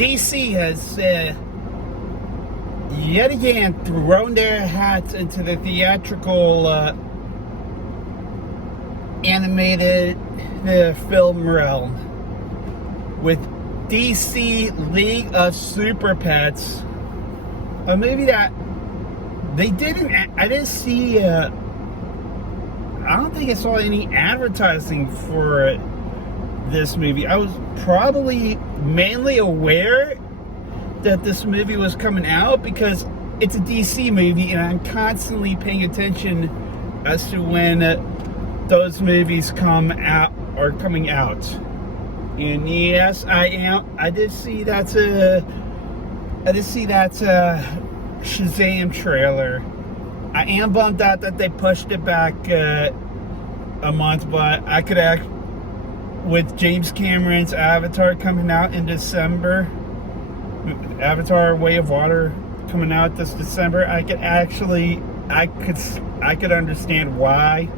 DC has yet again thrown their hats into the theatrical animated film realm with DC League of Super Pets, a movie that I didn't see, I don't think I saw any advertising for this movie. I was probably mainly aware that this movie was coming out because it's a DC movie and I'm constantly paying attention as to when those movies come out or coming out. And yes, I am. I did see that Shazam trailer. I am bummed out that they pushed it back a month, but I could act with James Cameron's Avatar coming out in December. Avatar: Way of Water coming out this December. I could understand why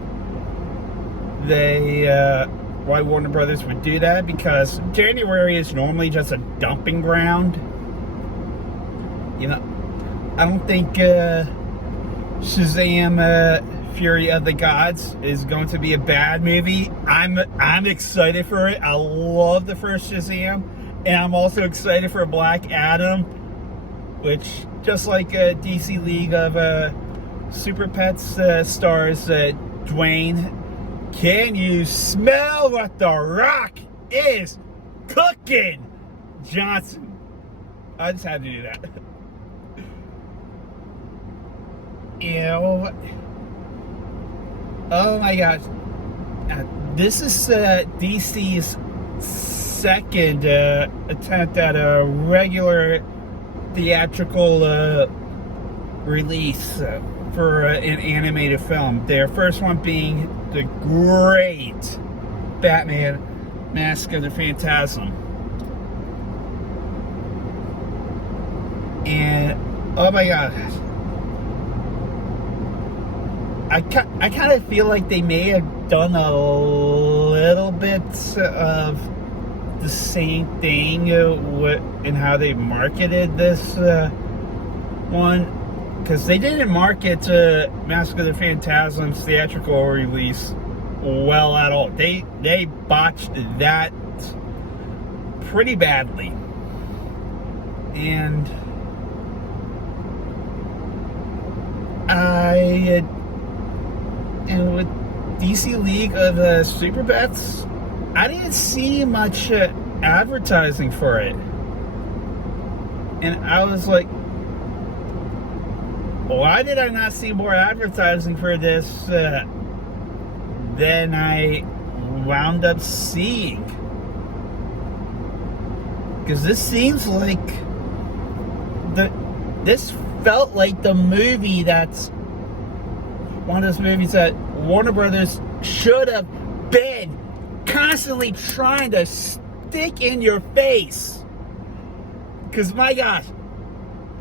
why Warner Brothers would do that, because January is normally just a dumping ground. You know, I don't think Shazam Fury of the Gods is going to be a bad movie. I'm excited for it. I love the first Shazam, and I'm also excited for Black Adam, which, just like DC League of Super Pets stars Dwayne. Can you smell what the Rock is cooking, Johnson? I just had to do that. You know, oh my gosh, this is DC's second attempt at a regular theatrical release for an animated film. Their first one being the great Batman Mask of the Phantasm. And oh my god, I kind of feel like they may have done a little bit of the same thing in how they marketed this one, because they didn't market Mask of the Phantasm's theatrical release well at all. They botched that pretty badly. And with DC League of Super Pets, I didn't see much advertising for it. And I was like, why did I not see more advertising for this than I wound up seeing? Because this seems like this felt like the movie that's one of those movies that Warner Brothers should have been constantly trying to stick in your face. Because my gosh,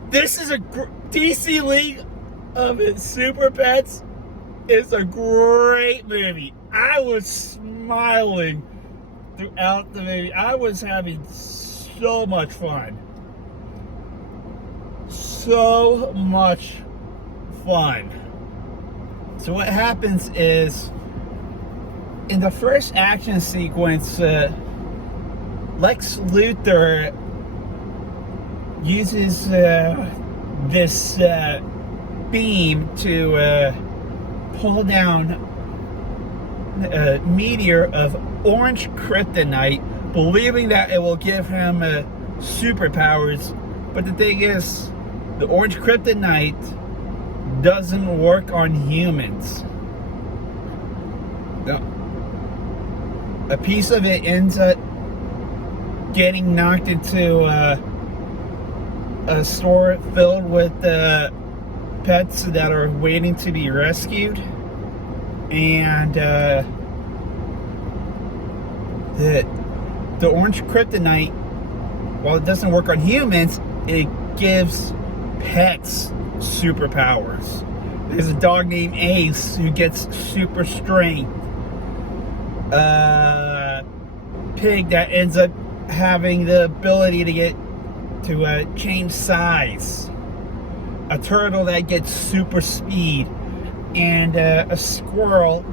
this is a DC League of Super Pets is a great movie. I was smiling throughout the movie. I was having so much fun. So much fun. So what happens is, in the first action sequence, Lex Luthor uses this beam to pull down a meteor of orange kryptonite, believing that it will give him superpowers. But the thing is, the orange kryptonite doesn't work on humans. A piece of it ends up getting knocked into a store filled with pets that are waiting to be rescued, and the orange kryptonite, while it doesn't work on humans, it gives pets superpowers. There's a dog named Ace who gets super strength. Pig that ends up having the ability to get to change size, a turtle that gets super speed, and a squirrel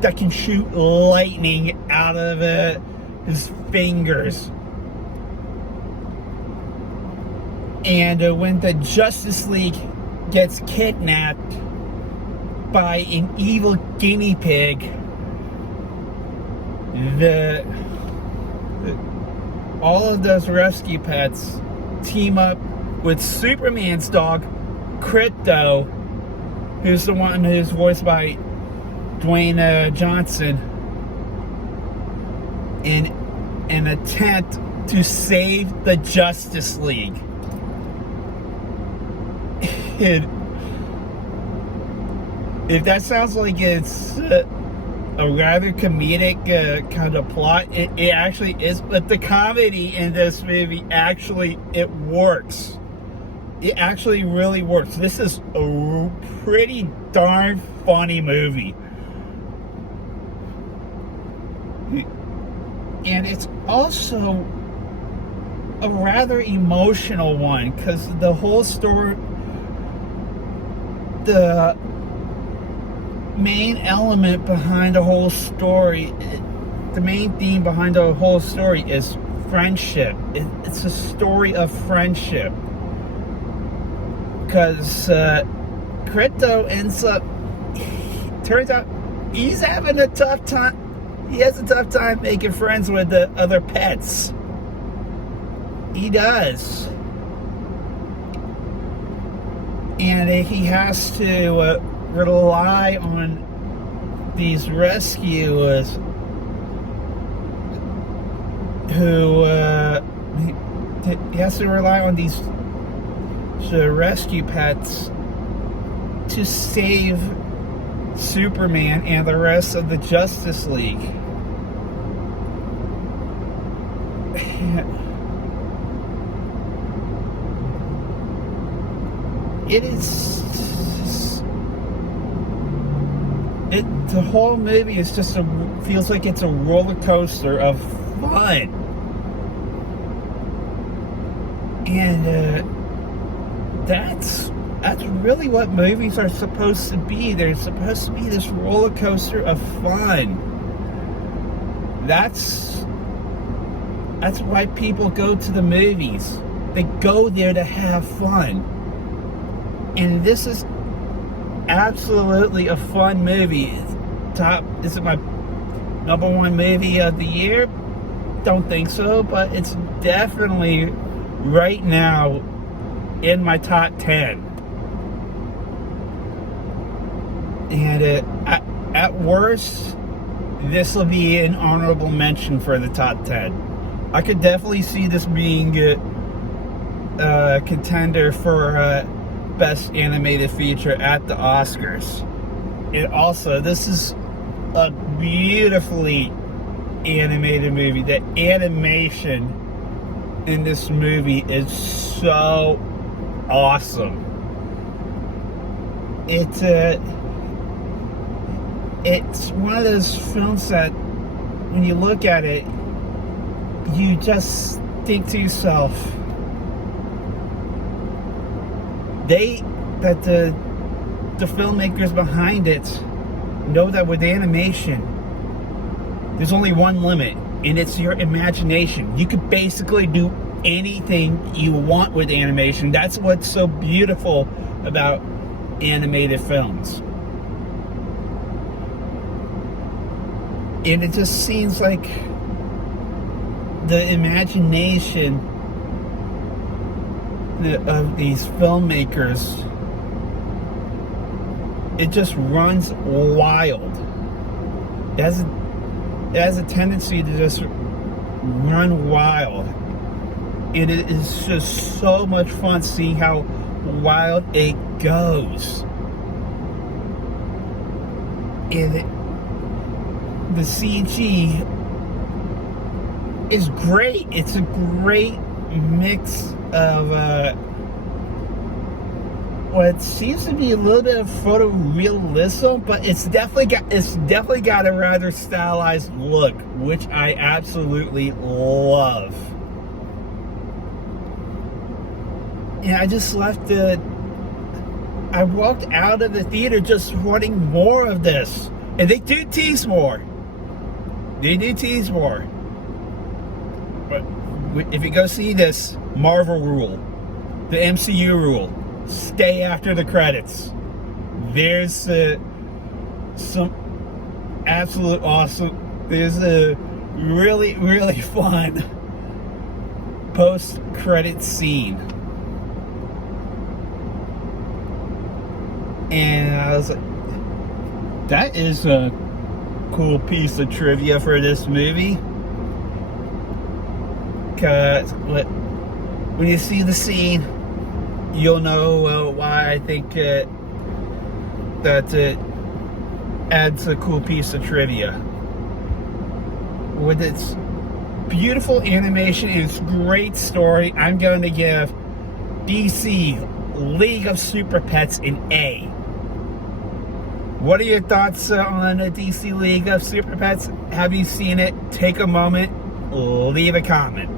that can shoot lightning out of his fingers. And when the Justice League gets kidnapped by an evil guinea pig, all of those rescue pets team up with Superman's dog, Krypto, who's the one who's voiced by Dwayne Johnson, in an attempt to save the Justice League. If that sounds like it's a rather comedic kind of plot, it actually is. But the comedy in this movie it works. It actually really works. This is a pretty darn funny movie. And it's also a rather emotional one, because the whole story, the main element behind the whole story, the main theme behind the whole story is friendship. It's a story of friendship. Because Krypto turns out he's having a tough time. He has a tough time making friends with the other pets. He does. And he has to rely on these rescuers who he has to rely on these rescue pets to save Superman and the rest of the Justice League. The whole movie is just feels like it's a roller coaster of fun. And that's really what movies are supposed to be. They're supposed to be this roller coaster of fun. That's why people go to the movies. They go there to have fun. And this is absolutely a fun movie. Is it my number one movie of the year? Don't think so, but it's definitely right now in my top 10. And at worst, this will be an honorable mention for the top 10. I could definitely see this being a contender for Best Animated Feature at the Oscars. And also, this is a beautifully animated movie. The animation in this movie is so awesome. It's one of those films that when you look at it, you just think to yourself, that the filmmakers behind it know that with animation, there's only one limit, and it's your imagination. You could basically do anything you want with animation. That's what's so beautiful about animated films. And it just seems like the imagination of these filmmakers, it just runs wild. It has a tendency to just run wild. And it is just so much fun seeing how wild it goes. And the CG is great. It's a great mix of what seems to be a little bit of photorealism, but it's definitely got a rather stylized look, which I absolutely love. And I just left I walked out of the theater just wanting more of this. And they do tease more. They do tease more. But if you go see this, Marvel rule, the MCU rule, stay after the credits. There's some absolute awesome, there's a really, really fun post-credit scene. And I was like, that is a cool piece of trivia for this movie. Because when you see the scene, you'll know why I think that it adds a cool piece of trivia. With its beautiful animation and its great story, I'm going to give DC League of Super Pets an A. What are your thoughts on the DC League of Super Pets? Have you seen it? Take a moment, leave a comment.